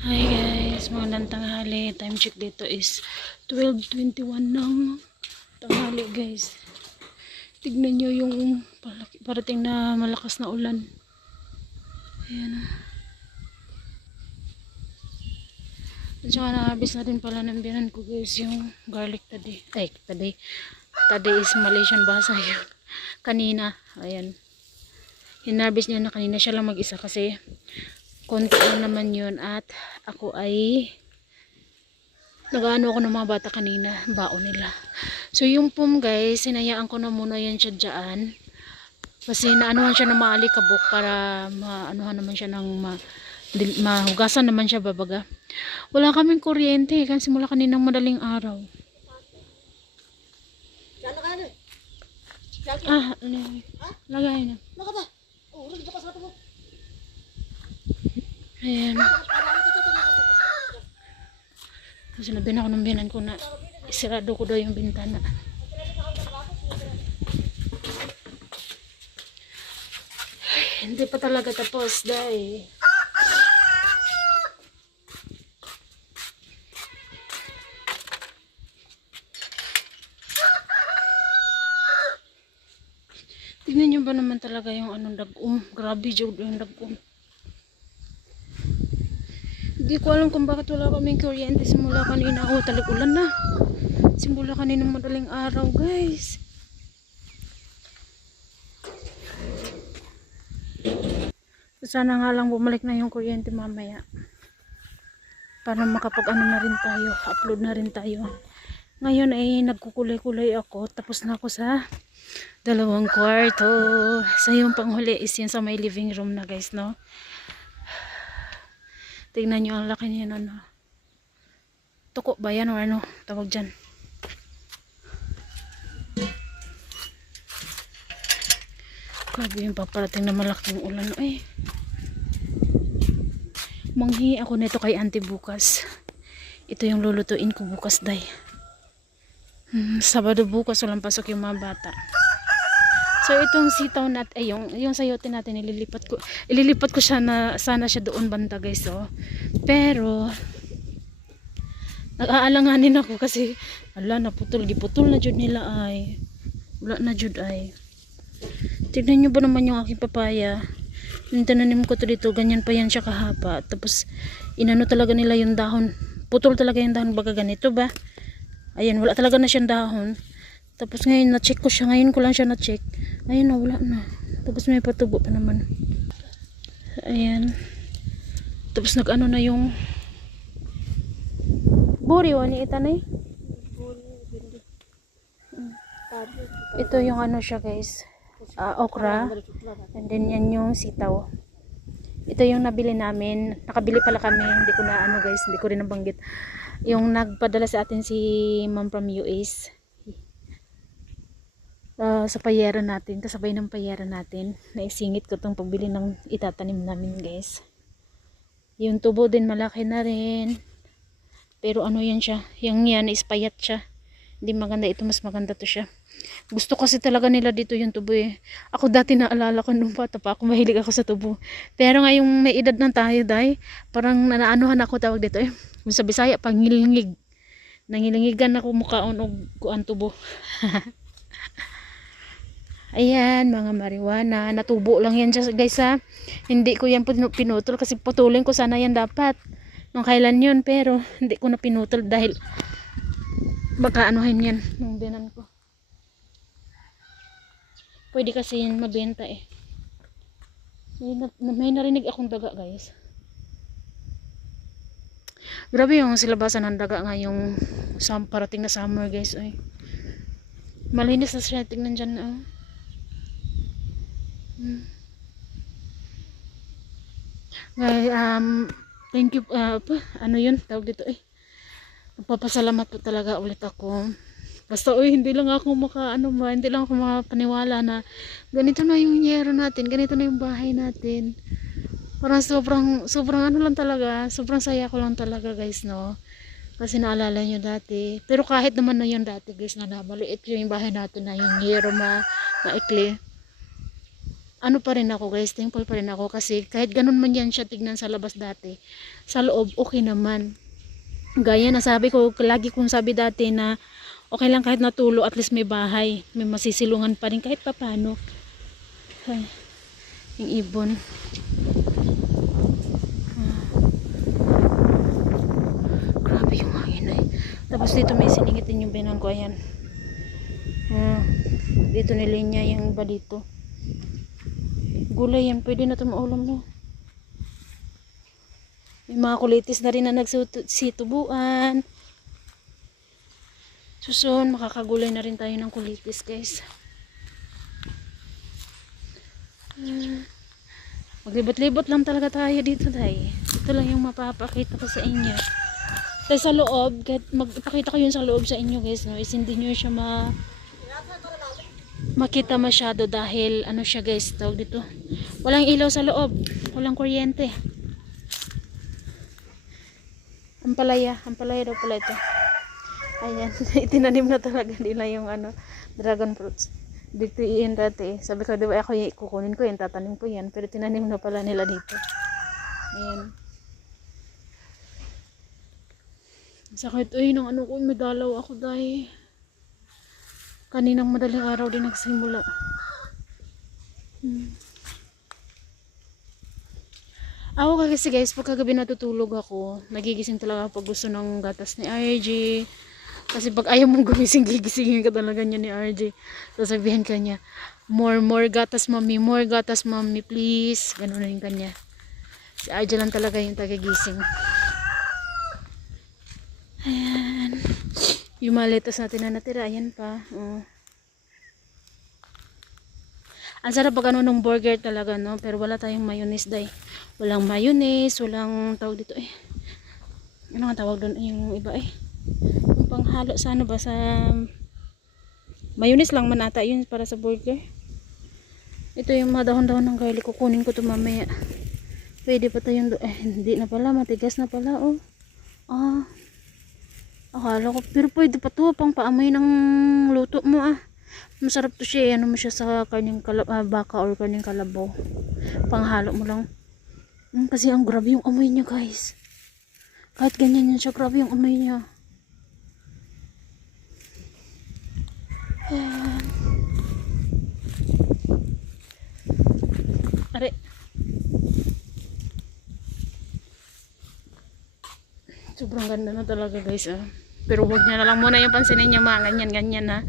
Hi guys, magandang tanghali. Time check dito is 12:21 ng tanghali guys. Tignan nyo yung parating na malakas na ulan. Ayan. At saka na-harvest na din pala ng biyanan ko guys yung garlic today. Today is Malaysian basa yun. Kanina, ayan. Hinarvest niya na kanina, siya lang mag-isa kasi konti lang naman yun at ako ay nag-ano ako ng mga bata kanina, baon nila. So yung pum guys, sinayaan ko na muna yan siya dyan. Kasi naanuhan siya ng maalikabok para maanuhan naman siya ng mahugasan naman siya babaga. Wala kaming kuryente kasi simula kaninang madaling araw. Lagay na. Ayan. Kasi nabihan ako ng biyanan ko na isirado ko daw yung bintana. Hindi pa talaga tapos dahil tignan nyo ba naman talaga yung anong dagom. Grabe jud yung dagom. Hindi ko alam kung bakit wala kaming kuryente simula kanina. Oh, talag-ulan na. Simula kanina madaling araw, guys. Sana nga lang bumalik na yung kuryente mamaya. Para makapag-ano na rin tayo. Upload na rin tayo. Ngayon ay nagkukulay-kulay ako. Tapos na ako sa 2 kwarto. Sa yung panghuli is yun sa may living room na guys, no? Tingnan nyo ang laki niya ano. Tuko ba yan o ano? Tawag dyan. Grabe yung paparating na malaking ulan. Ay. Manghi ako nito kay auntie bukas. Ito yung lulutuin ko bukas day. Sabado bukas walang pasok yung mga bata. So itong sitaw natin, yung sayote natin ililipat ko siya na sana siya doon banda guys, oh. Pero nag-aalanganin ako kasi ala giputol na jud nila ay. Wala na jud ay. Tignan niyo ba naman yung aking papaya? Yung tinanim ko to dito, ganyan pa yan siya kahaba. Tapos inano talaga nila yung dahon. Putol talaga yung dahon baga ganito ba? Ayan, wala talaga na siyang dahon. Tapos ngayon na-check ko siya, ngayon ko lang siya na-check. Ayun na, wala na. Tapos may patubo pa naman. Ayan. Tapos nag-ano na yung buri, wani itanay. Ito yung ano siya guys. Okra. And then yan yung sitaw. Ito yung nabili namin. Nakabili pala kami. Hindi ko na ano guys, hindi ko rin nabanggit. Yung nagpadala sa atin si ma'am from US. Sa payera natin, kasabay ng payera natin, naisingit ko itong pagbili ng itatanim namin guys. Yung tubo din malaki na rin, pero ano yan siya, yung yan is payat siya, hindi maganda. Ito mas maganda to siya. Gusto kasi talaga nila dito yung tubo eh. Ako dati naalala ko nung bata pa ako, mahilig ako sa tubo, pero ngayong may edad na tayo day, parang nanaanuhan ako tawag dito eh, sa Bisaya pangilingig, nangilingigan ako mukhaon og kuan tubo. Ayan, mga marijuana. Natubo lang yan siya, guys, ha. Hindi ko yan pinutol kasi putulin ko sana yan dapat. Nung kailan yun, pero hindi ko na pinutol dahil baka anuhin yan nung biyanan ko. Pwede kasi yan mabenta eh. May narinig akong daga, guys. Grabe yung silabasan ng daga ngayong parating na summer, guys. Ay. Malinis na siya. Tingnan dyan, oh. Thank you, ano yun, tawag dito eh. Nagpapasalamat po talaga ulit ako. Basta hindi lang ako hindi lang ako makapaniwala na ganito na yung yero natin, ganito na yung bahay natin. Parang sobrang ano lang talaga, sobrang saya ko lang talaga guys, no. Kasi naalala nyo dati, pero kahit naman na yun dati guys, na maliit yung bahay natin na yung yero maikli. ano pa rin ako guys, thankful pa rin ako kasi kahit ganun man yan siya tignan sa labas dati, sa loob okay naman. Gaya na sabi ko, lagi kong sabi dati na okay lang kahit natulo, at least may bahay, may masisilungan pa rin kahit papano. Ay, yung ibon. Grabe yung hangin ay. Tapos dito may siningitin yung binan ko, ayan. Dito nilinya yung iba dito. Gulay yan, pwede na ito maulam no. May mga kulitis na rin na nagsitubuan. Susun, makakagulay na rin tayo ng kulitis guys. Maglibot-libot lang talaga tayo dito dahil. Ito lang yung mapapakita ko sa inyo. Dahil sa loob, kahit magpakita ko yun sa loob sa inyo guys, no, is hindi nyo siya makita masyado dahil ano siya guys, tawag dito. Walang ilaw sa loob, walang kuryente. Ampalaya daw pala ito. Ayan, itinanim na talaga nila yung ano, dragon fruits. Dito iyan dati. Sabi ko, diba ako kukunin ko yan, tatanim ko yan. Pero tinanim na pala nila dito. Ayan. Sakit, ay, nung ano ko, medalaw ako dahil. Kaninang madaling araw din nagsimula. Ako kasi guys, pagkagabi natutulog ako, nagigising talaga pag gusto ng gatas ni RJ. Kasi pag ayaw mong gumising, gigisingin ka talaga niya ni RJ. Sasabihin ka niya, more gatas mommy, please. Ganun rin kanya. Si RJ lang talaga yung tagagising. Ayan. Yung maletos natin na natira, ayan pa. Ang sarap pag ano ng burger talaga, no? Pero wala tayong mayonnaise, day. Walang mayonnaise, walang tawag dito, eh. Ano nga tawag doon? Yung iba, eh. Yung panghalo sa ano ba? Sa mayonnaise lang man ata yun para sa burger. Ito yung mga dahon-dahon ng garlic. Kukunin ko ito mamaya. Pwede pa tayong hindi na pala. Matigas na pala, oh. Akala ko. Pero pwede pa to. Pang paamoy ng luto mo, ah. Masarap to siya. Ano mo siya sa kanyang baka or kanyang kalabaw. Panghalo mo lang. Kasi ang grabe yung amoy niya, guys. Kahit ganyan yun siya, grabe yung amoy niya. Are. Sobrang ganda na talaga, guys, ah. Pero huwag niya na lang muna yung pansinin niya, mga ganyan, ha.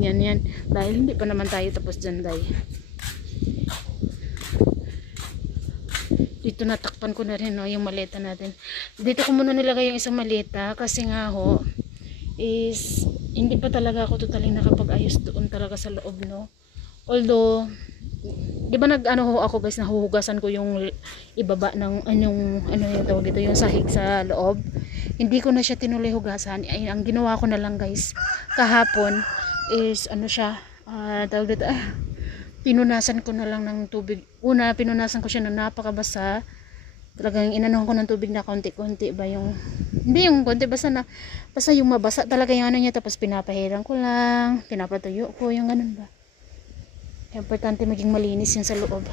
Yan. Dahil hindi pa naman tayo tapos dyan, dahil. Dito natakpan ko na rin, no, yung maleta natin. Dito ko muna nilagay yung isang maleta kasi nga ho is hindi pa talaga ako totally nakapag-ayos doon talaga sa loob, no. Although di ba nag-ano ako guys, nahuhugasan ko yung ibaba ng ano yung tawag dito, yung sahig sa loob. Hindi ko na siya tinuloy hugasan. Ay, ang ginawa ko na lang guys kahapon is ano siya, tawag dito, pinunasan ko na lang ng tubig. Una, pinunasan ko siya ng napakabasa. Talagang inanuhan ko ng tubig na konti-konti ba yung, hindi yung konti, basta yung mabasa talaga yung ano niya. Tapos pinapahiran ko lang, pinapatuyo ko, yung ganun ba. Importante maging malinis yun sa loob.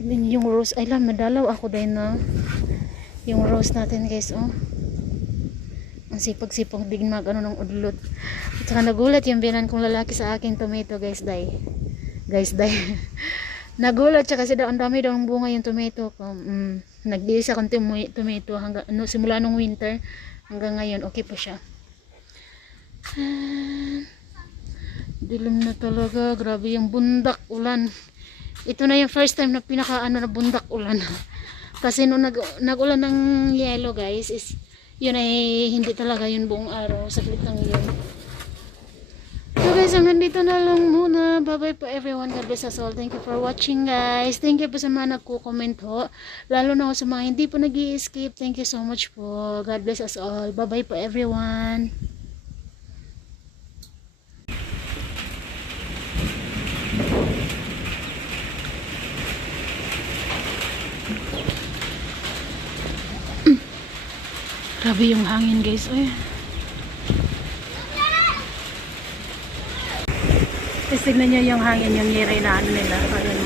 Yung rose, ay lang, madalaw ako din, no. Yung rose natin guys, oh. Ang sipag-sipag din mag ano ng udlot. At saka nagulat yung binan kong lalaki sa aking tomato guys, guys, nagulat siya kasi ang dami daw ng bunga yung tomato ko. Nag-iisa akong tomato hanggang simula nung winter hanggang ngayon okay pa siya. Dilim na talaga, grabe yung bundak ulan. Ito na yung first time na na bundak ulan. Kasi nung nag-ulan ng yellow guys, is yun ay hindi talaga yun buong araw, saglit lang yun. So guys, hanggang dito na lang muna. Bye bye po everyone. God bless us all. Thank you for watching guys. Thank you po sa mga nagko-comment ho. Lalo na ho sa mga hindi po nag-i-skip. Thank you so much po. God bless us all. Bye bye po everyone. Grabe yung hangin guys. Uy. Tignan nyo yung hangin, yung ngiri na ano nila. Ayun.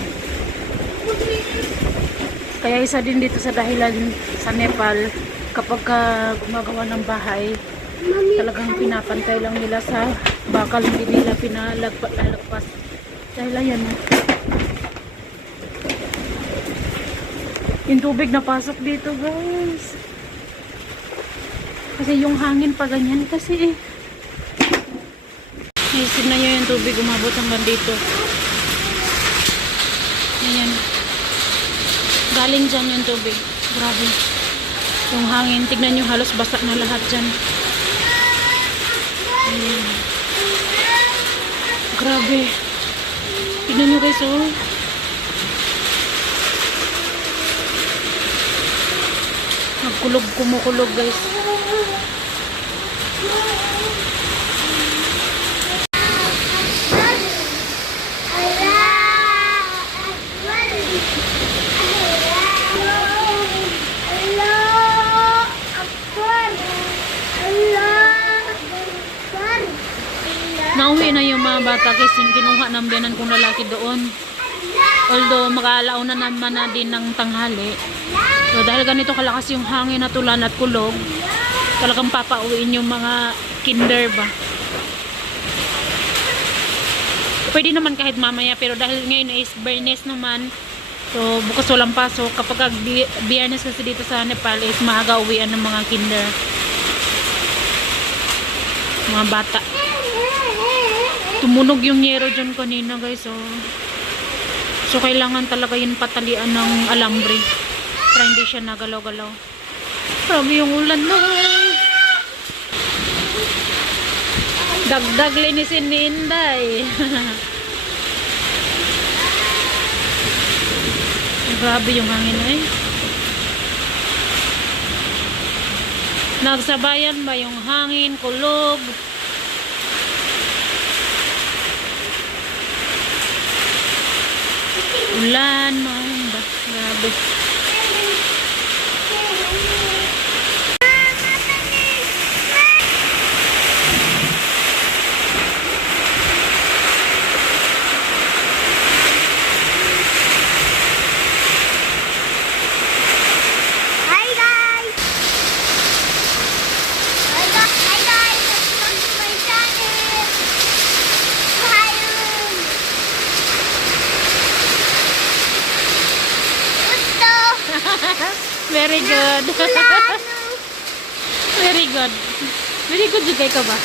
Kaya isa din dito sa dahilan sa Nepal, kapag gumagawa ng bahay, talagang pinapantay lang nila sa bakal, hindi nila pinalagpas. Dahil ayan, yung tubig na pasok dito guys. Kasi yung hangin pa ganyan kasi eh. Isip na nyo yung tubig umabot hanggang dito. Ayan. Galing dyan yung tubig. Grabe. Yung hangin, tignan nyo, halos basa na lahat dyan. Ayan. Grabe. Tignan nyo guys, oh. Nagkulog, kumukulog guys. Nauwi na yung mga bata kasi kinuha ng biyanan kong lalaki doon. Although makalaon na naman na din ng tanghali. So dahil ganito kalakas yung hangin at ulan at kulog, talagang papauwiin yung mga kinder ba. Pwede naman kahit mamaya, pero dahil ngayon is Biyernes naman, so bukas walang pasok. Kapag Biyernes kasi dito sa Nepal is maaga uwian ng mga kinder, mga bata. Tumunog yung yero dyan kanina guys, oh. So kailangan talaga yun patalian ng alambre para hindi siya nagalaw-galaw. Grabe yung ulan na. Dagdag linisin ni Inday. Grabe yung hangin ay. Nagsabayan ba yung hangin, kulog? Ulan, ba? Grabe. Very good. Very good. Very good juga ka ba?